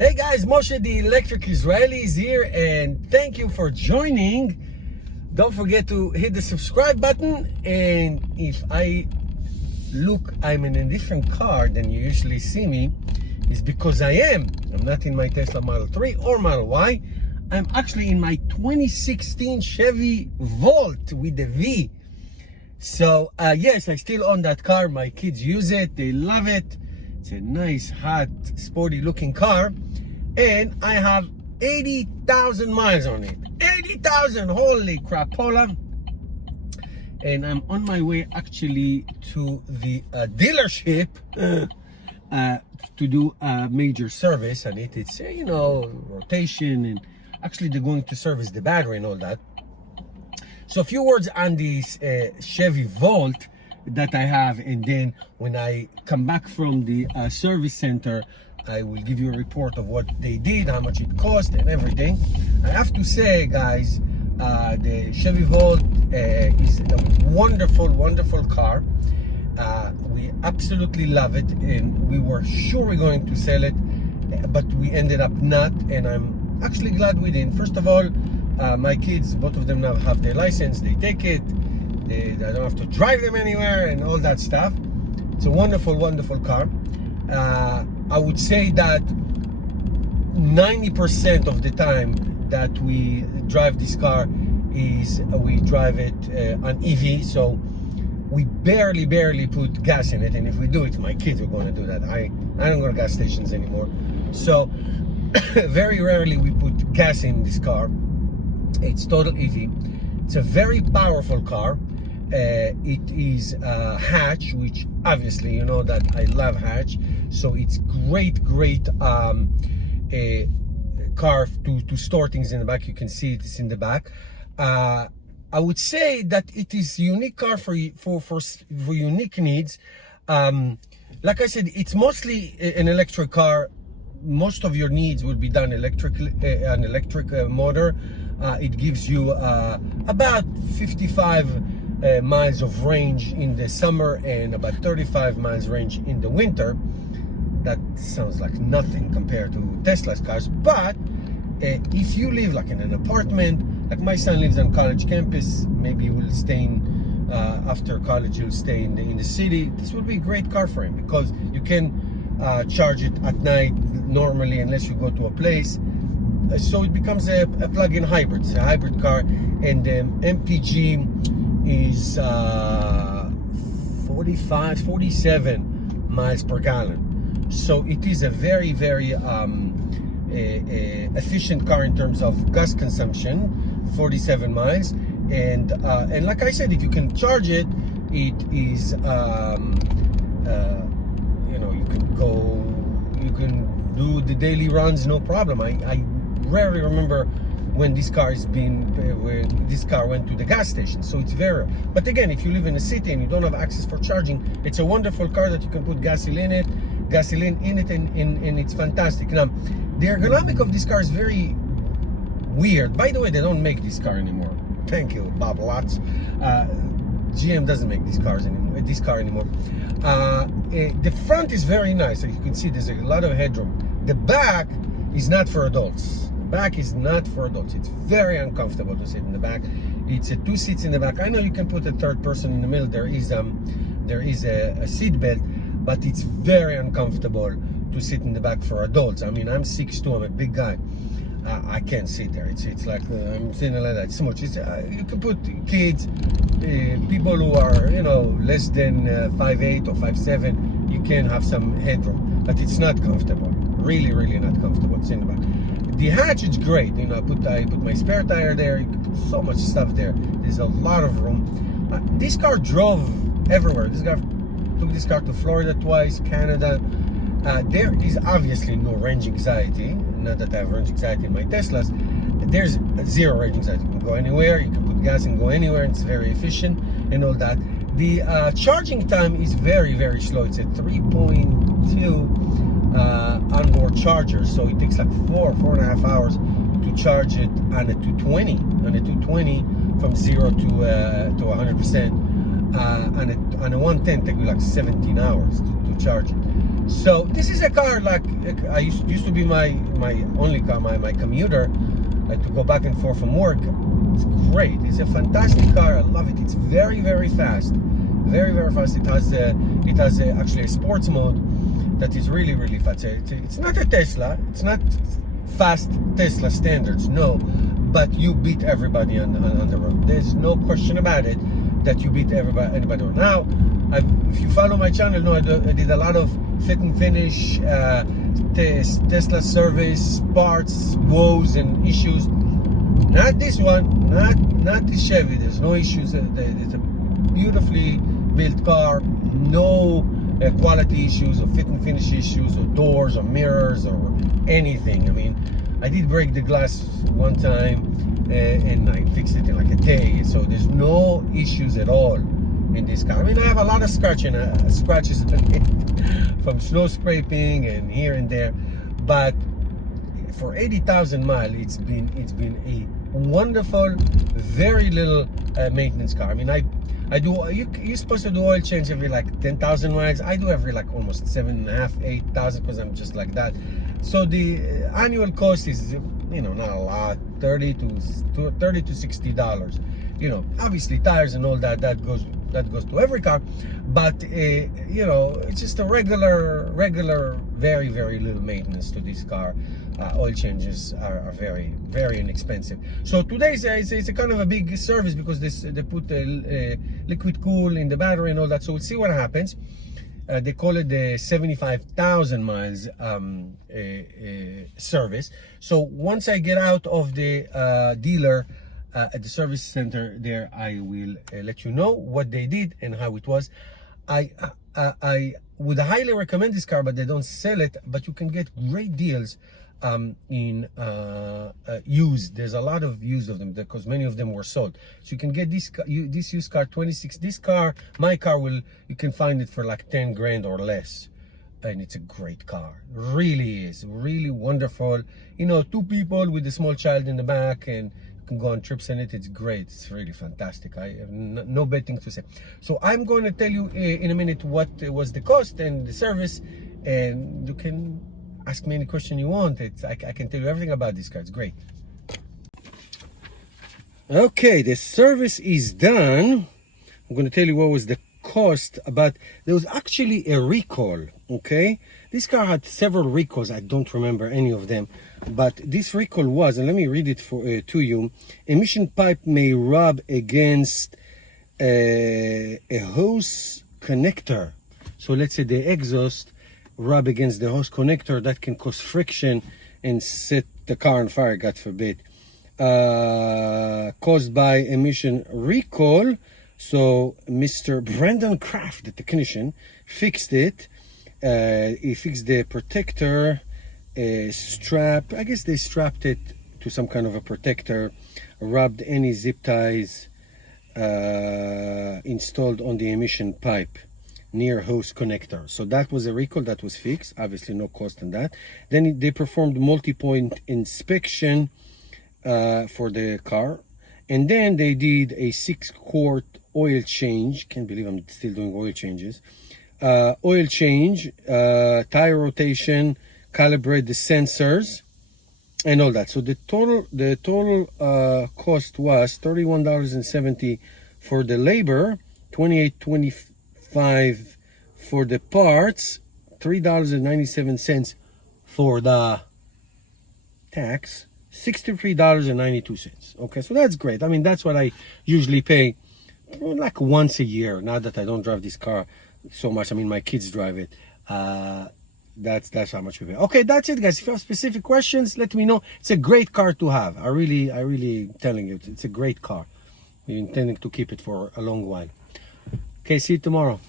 Hey guys, Moshe the Electric Israeli is here, and thank you for joining. Don't forget to hit the subscribe button, and if I'm in a different car than you usually see me, it's because I'm not in my Tesla Model 3 or Model Y. I'm actually in my 2016 Chevy Volt with the V. So yes, I still own that car. My kids use it, they love it. It's a nice, hot, sporty looking car. And I have 80,000 miles on it. 80,000, holy crapola. And I'm on my way actually to the dealership to do a major service on it. It's, rotation, and actually they're going to service the battery and all that. So a few words on this Chevy Volt that I have, and then when I come back from the service center, I will give you a report of what they did, how much it cost, and everything. I have to say, guys, the Chevy Volt is a wonderful, wonderful car. We absolutely love it, and we were sure we're going to sell it, but we ended up not, and I'm actually glad we didn't. First of all, my kids, both of them now have their license. They take it. I don't have to drive them anywhere and all that stuff. It's a wonderful, wonderful car. I would say that 90% of the time that we drive this car is we drive it on EV, so we barely put gas in it, and if we do it, my kids are going to do that. I don't go to gas stations anymore, so very rarely we put gas in this car. It's total EV. It's a very powerful car. It is hatch, which obviously you know that I love hatch, so it's great car to store things in the back. You can see it's in the back. I would say that it is a unique car for unique needs. Like I said, it's mostly an electric car. Most of your needs will be done electrically, an electric motor. It gives you about 55 miles of range in the summer and about 35 miles range in the winter. That sounds like nothing compared to Tesla's cars, but if you live like in an apartment, like my son lives on college campus, maybe he will stay in, after college he'll stay in the city, this will be a great car for him, because you can charge it at night normally unless you go to a place. So it becomes a plug-in hybrid. It's a hybrid car, and the MPG is 47 miles per gallon. So it is a very efficient car in terms of gas consumption, 47 miles. And like I said, if you can charge it, it is you can do the daily runs, no problem. I rarely remember when this car went to the gas station, so it's very rare. But again, if you live in a city and you don't have access for charging, it's a wonderful car that you can put gasoline in it, and it's fantastic. Now, the ergonomic of this car is very weird. By the way, they don't make this car anymore. Thank you, Bob Lots. GM doesn't make these car anymore. The front is very nice. As you can see, there's a lot of headroom. The back is not for adults. The back is not for adults. It's very uncomfortable to sit in the back. It's 2 seats in the back. I know you can put a third person in the middle. There is a seat belt, but it's very uncomfortable to sit in the back for adults. I mean, I'm 6'2", I'm a big guy. I can't sit there. It's like I'm sitting like that. It's much. You can put kids, people who are less than 5'8" or 5'7". You can have some headroom, but it's not comfortable. Really not comfortable. It's in the back. The hatch is great. I put my spare tire there. You can put so much stuff there. There's a lot of room. This car drove everywhere. This guy took this car to Florida twice, Canada. There is obviously no range anxiety. Not that I have range anxiety in my Teslas. There's zero range anxiety. You can go anywhere. You can put gas and go anywhere. It's very efficient and all that. The charging time is very slow. It's a 3.2 onboard charger, so it takes like 4.5 hours to charge it on a 220. On a 220 from 0 to 100%. On a 110 take you like 17 hours to charge it. So this is a car like I used to be my only car, my commuter, like to go back and forth from work. It's great. It's a fantastic car. I love it. It's very, very fast. Very, very fast. It has actually a sports mode that is really, really fast. It's not a Tesla. It's not fast Tesla standards, no. But you beat everybody on the road. There's no question about it that you beat anybody. Now, if you follow my channel, I did a lot of fit and finish, Tesla service, parts, woes and issues. Not this one, not this Chevy. There's no issues. It's a beautifully built car. No quality issues or fit and finish issues or doors or mirrors or anything. I mean, I did break the glass one time and I fixed it in like a day. So there's no issues at all in this car. I mean, I have a lot of scratches from snow scraping and here and there, but for 80,000 miles, it's been a wonderful, very little maintenance car. I mean, I do. You're supposed to do oil change every like 10,000 miles. I do every like almost 7,500, 8,000 because I'm just like that. So the annual cost is, not a lot, $30 to $60. Obviously tires and all that goes to every car, but it's just a regular, very, very little maintenance to this car. Oil changes are very, very inexpensive. So today it's a kind of a big service because they put liquid cool in the battery and all that. So we'll see what happens. They call it the 75,000 miles service. So once I get out of the dealer at the service center there, I will let you know what they did and how it was. I would highly recommend this car, but they don't sell it. But you can get great deals in used. There's a lot of used of them because many of them were sold. So you can get this used car, 26. This car, my car, you can find it for like 10 grand or less, and it's a great car. Really is, really wonderful. 2 people with a small child in the back, and you can go on trips in it. It's great. It's really fantastic. I have no bad things to say. So I'm going to tell you in a minute what was the cost and the service, and you can ask me any question you want. I can tell you everything about this car. It's great. Okay, the service is done. I'm going to tell you what was the cost, but there was actually a recall. Okay, this car had several recalls. I don't remember any of them, but this recall was, and let me read it to you. Emission pipe may rub against a hose connector. So let's say the exhaust rub against the hose connector. That can cause friction and set the car on fire, God forbid. Caused by emission recall. So Mr. Brandon Kraft, the technician, fixed it. He fixed the protector strap. I guess they strapped it to some kind of a protector, rubbed any zip ties installed on the emission pipe near hose connector. So that was a recall that was fixed. Obviously no cost on that. Then they performed multi-point inspection for the car, and then they did a 6-quart oil change. Can't believe I'm still doing oil changes. Oil change, tire rotation, calibrate the sensors and all that. So the total cost was $31.70 for the labor, $28.25 for the parts, $3.97 for the tax, $63.92. Okay, so that's great. I mean, that's what I usually pay like once a year. Now that I don't drive this car so much, I mean, my kids drive it. That's how much we pay. Okay, that's it, guys. If you have specific questions, let me know. It's a great car to have. I really telling you, it's a great car. We're intending to keep it for a long while. Okay, see you tomorrow.